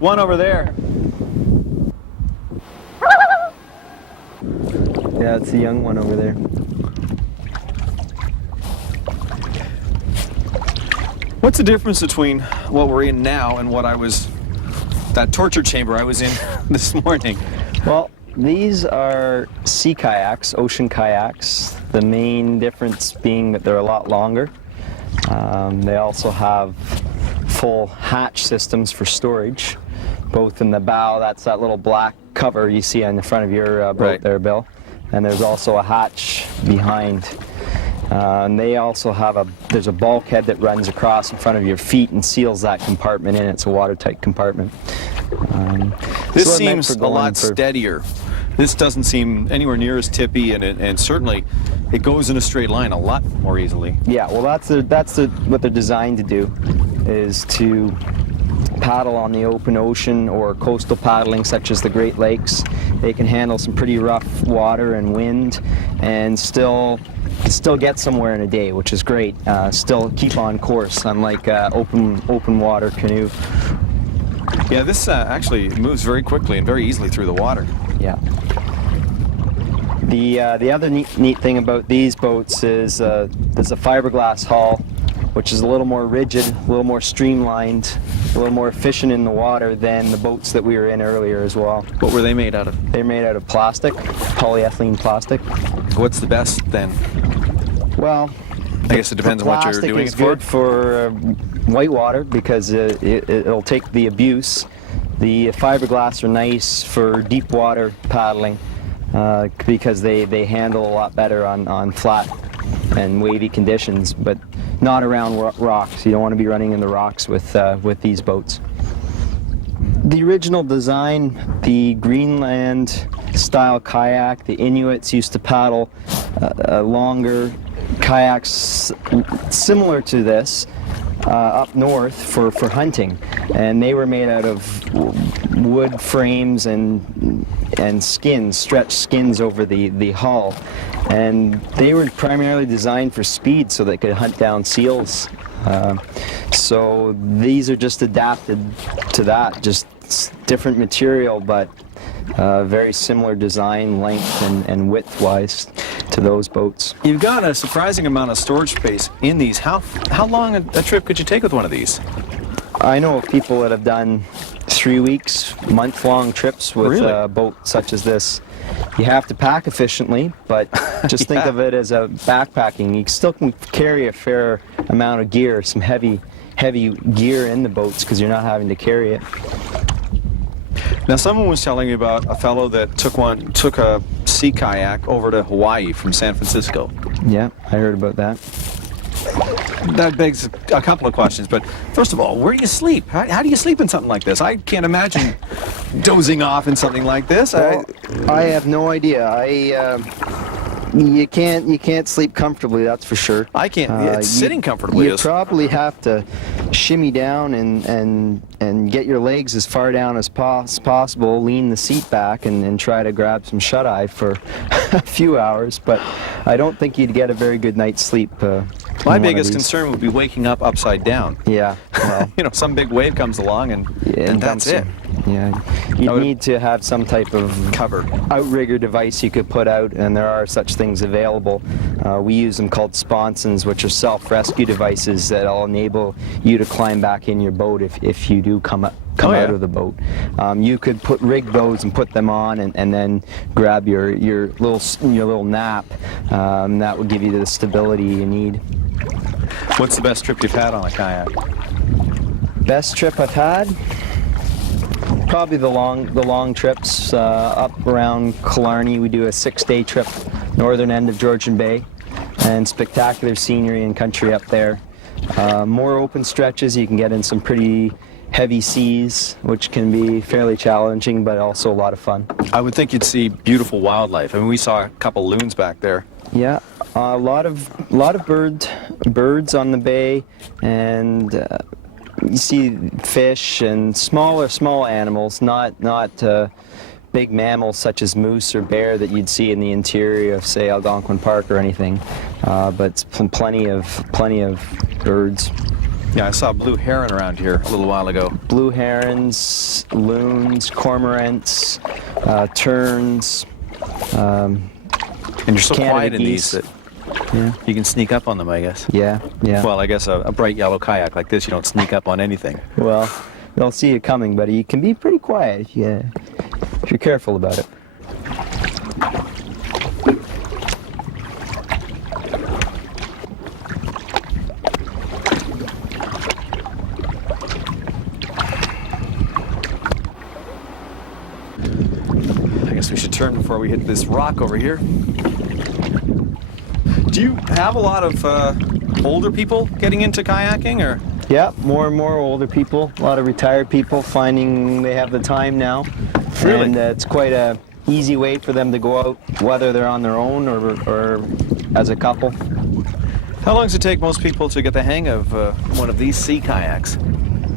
one over there. Yeah, it's a young one over there. What's the difference between what we're in now and that torture chamber I was in this morning? Well, these are sea kayaks, ocean kayaks. The main difference being that they're a lot longer. They also have full hatch systems for storage, both in the bow. That's that little black cover you see on the front of your boat there, Bill. And there's also a hatch behind. And they also have there's a bulkhead that runs across in front of your feet and seals that compartment in. It's a watertight compartment. This seems a lot steadier. This doesn't seem anywhere near as tippy, and certainly it goes in a straight line a lot more easily. Yeah, well, that's what they're designed to do, is to paddle on the open ocean or coastal paddling such as the Great Lakes. They can handle some pretty rough water and wind and still get somewhere in a day, which is great. Still keep on course, unlike open water canoe. Yeah, this actually moves very quickly and very easily through the water. Yeah. The other neat thing about these boats is there's a fiberglass hull, which is a little more rigid, a little more streamlined, a little more efficient in the water than the boats that we were in earlier as well. What were they made out of? They're made out of plastic, polyethylene plastic. What's the best then? Well, I guess it depends on what you're doing it for. Plastic is good for whitewater because it'll take the abuse. The fiberglass are nice for deep water paddling because they handle a lot better on flat and wavy conditions, but not around rocks. You don't want to be running in the rocks with these boats. The original design, the Greenland style kayak, the Inuits used to paddle longer kayaks similar to this up north for hunting, and they were made out of wood frames and skins, stretched skins over the hull, and they were primarily designed for speed so they could hunt down seals. So these are just adapted to that, just different material, but very similar design, length and width-wise to those boats. You've got a surprising amount of storage space in these. How long a trip could you take with one of these? I know of people that have done 3 weeks, month-long trips with a boat such as this. You have to pack efficiently, but just think of it as a backpacking. You still can carry a fair amount of gear, some heavy gear in the boats because you're not having to carry it. Now, someone was telling me about a fellow that took a sea kayak over to Hawaii from San Francisco. Yeah, I heard about that. That begs a couple of questions, but first of all, where do you sleep? How do you sleep in something like this? I can't imagine dozing off in something like this. Well, I have no idea. You can't sleep comfortably, that's for sure. I can't. Sitting comfortably. You probably have to shimmy down and get your legs as far down as possible, lean the seat back, and try to grab some shut-eye for a few hours. But I don't think you'd get a very good night's sleep. My biggest concern would be waking up upside down. Yeah. Well, some big wave comes along and that's it. Yeah. You need to have some type of cover, outrigger device you could put out, and there are such things available. We use them called sponsons, which are self-rescue devices that'll enable you to climb back in your boat if you do come out of the boat. You could rig those and put them on, and then grab your little nap. That will give you the stability you need. What's the best trip you've had on a kayak? Best trip I've had? Probably the long trips up around Killarney. We do a 6-day trip, northern end of Georgian Bay, and spectacular scenery and country up there. More open stretches, you can get in some pretty heavy seas, which can be fairly challenging, but also a lot of fun. I would think you'd see beautiful wildlife. I mean, we saw a couple loons back there. Yeah, a lot of birds on the bay, and you see fish and small animals, not big mammals such as moose or bear that you'd see in the interior of, say, Algonquin Park or anything, but plenty of birds. Yeah, I saw blue heron around here a little while ago. Blue herons, loons, cormorants, terns. And you're so Canada quiet in geese. these that Yeah, you can sneak up on them, I guess. yeah, yeah. Well, I guess a bright yellow kayak like this, you don't sneak up on anything. Well, they'll see you coming, but you can be pretty quiet if you're careful about it. I guess we should turn before we hit this rock over here. Do you have a lot of older people getting into kayaking, or? Yeah, more and more older people, a lot of retired people finding they have the time now. Really? And it's quite a easy way for them to go out, whether they're on their own or as a couple. How long does it take most people to get the hang of one of these sea kayaks?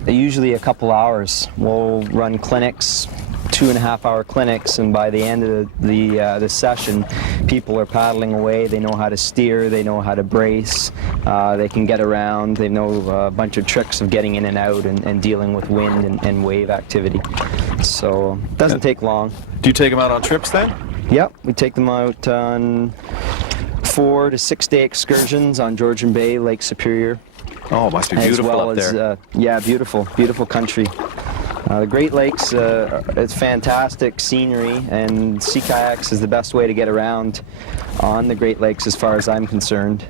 Usually a couple hours. We'll run clinics, 2.5-hour clinics, and by the end of the session, people are paddling away. They know how to steer, they know how to brace, they can get around, they know a bunch of tricks of getting in and out and dealing with wind and wave activity. So it doesn't take long. Do you take them out on trips then? Yep, we take them out on 4 to 6 day excursions on Georgian Bay, Lake Superior. Oh, it must be As beautiful well up as, there. yeah, beautiful country. The Great Lakes, it's fantastic scenery, and sea kayaks is the best way to get around on the Great Lakes as far as I'm concerned.